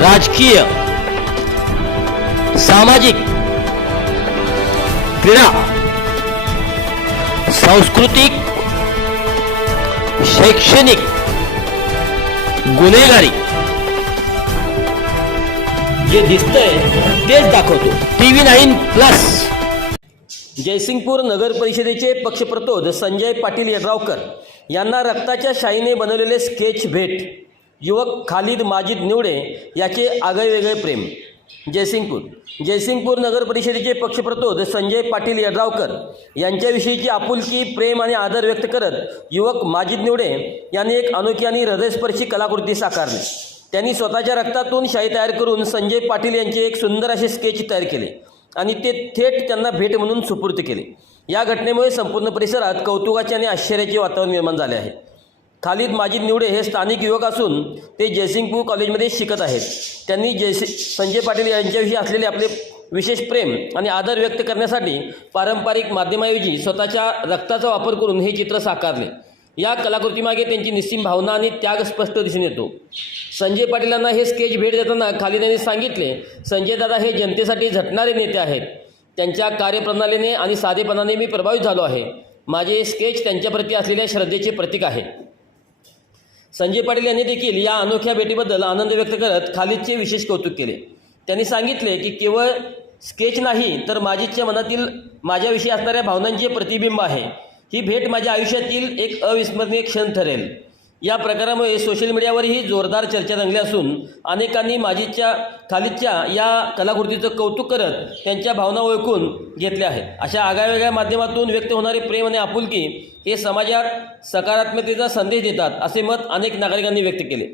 राजकीय सामाजिक क्रीडा सांस्कृतिक शैक्षणिक गुन्हेगारी. जे दिसतंय तेच दाखवतो. TV nine plus. जयसिंगपूर नगर परिषदेचे पक्षप्रतोद संजय पाटील यड्रावकर यांना रक्ताच्या शाईने बनवलेले स्केच भेट. युवक खालिद माजिद निवडे याचे आगळेवेगळे प्रेम. जयसिंगपूर. जयसिंगपूर नगर परिषदेचे पक्षप्रतोद संजय पाटील यड्रावकर यांच्याविषयीची आपुलकी प्रेम आणि आदर व्यक्त करत युवक माजिद निवडे यांनी एक अनोखी आणि हृदयस्पर्शी कलाकृती साकारली. त्यांनी स्वतःच्या रक्तातून शाई तयार करून संजय पाटील यांचे एक सुंदर असे स्केच तयार केले आणि ते थेट त्यांना भेट म्हणून सुपूर्त केले. या घटनेमुळे संपूर्ण परिसरात कौतुकाचे आणि आश्चर्याचे वातावरण निर्माण झाले आहे. खालिद माजिद निवडे हे स्थानिक युवक असून ते जयसिंगपूर कॉलेजमध्ये शिकत आहेत. त्यांनी जयसि संजय पाटील यांच्याविषयी असलेले आपले विशेष प्रेम आणि आदर व्यक्त करण्यासाठी पारंपरिक माध्यमाऐवजी स्वतःच्या रक्ताचा वापर करून हे चित्र साकारले. या कलाकृतीमागे त्यांची निस्सीम भावना आणि त्याग स्पष्ट दिसून येतो. संजय पाटीलांना हे स्केच भेट देताना खालिद यांनी सांगितले संजय दादा हे जनतेसाठी झटणारे नेते आहेत. त्यांच्या कार्यप्रणालीने आणि साधेपणाने मी प्रभावित झालो आहे. माझे स्केच त्यांच्याप्रती असलेल्या श्रद्धेचे प्रतीक आहे. संजय पाटील यांनी देखील या अनोख्या भेटीबद्दल आनंद व्यक्त करत खालिदचे विशेष कौतुक केले. त्यांनी सांगितले की केवळ स्केच नाही तर माजिदच्या मनातील माझ्याविषयी असणाऱ्या भावनांचे प्रतिबिंब आहे. ही भेट माझ्या आयुष्यातील एक अविस्मरणीय क्षण ठरेल. या प्रकारामुळे सोशल मीडियावरही जोरदार चर्चा रंगली असून अनेकांनी माझीच्या खालीच्या या कलाकृतीचं कौतुक करत त्यांच्या भावना ओळखून घेतल्या आहेत. अशा आगळ्यावेगळ्या माध्यमातून व्यक्त होणारे प्रेम आणि आपुलकी हे समाजात सकारात्मकतेचा संदेश देतात असे मत अनेक नागरिकांनी व्यक्त केले.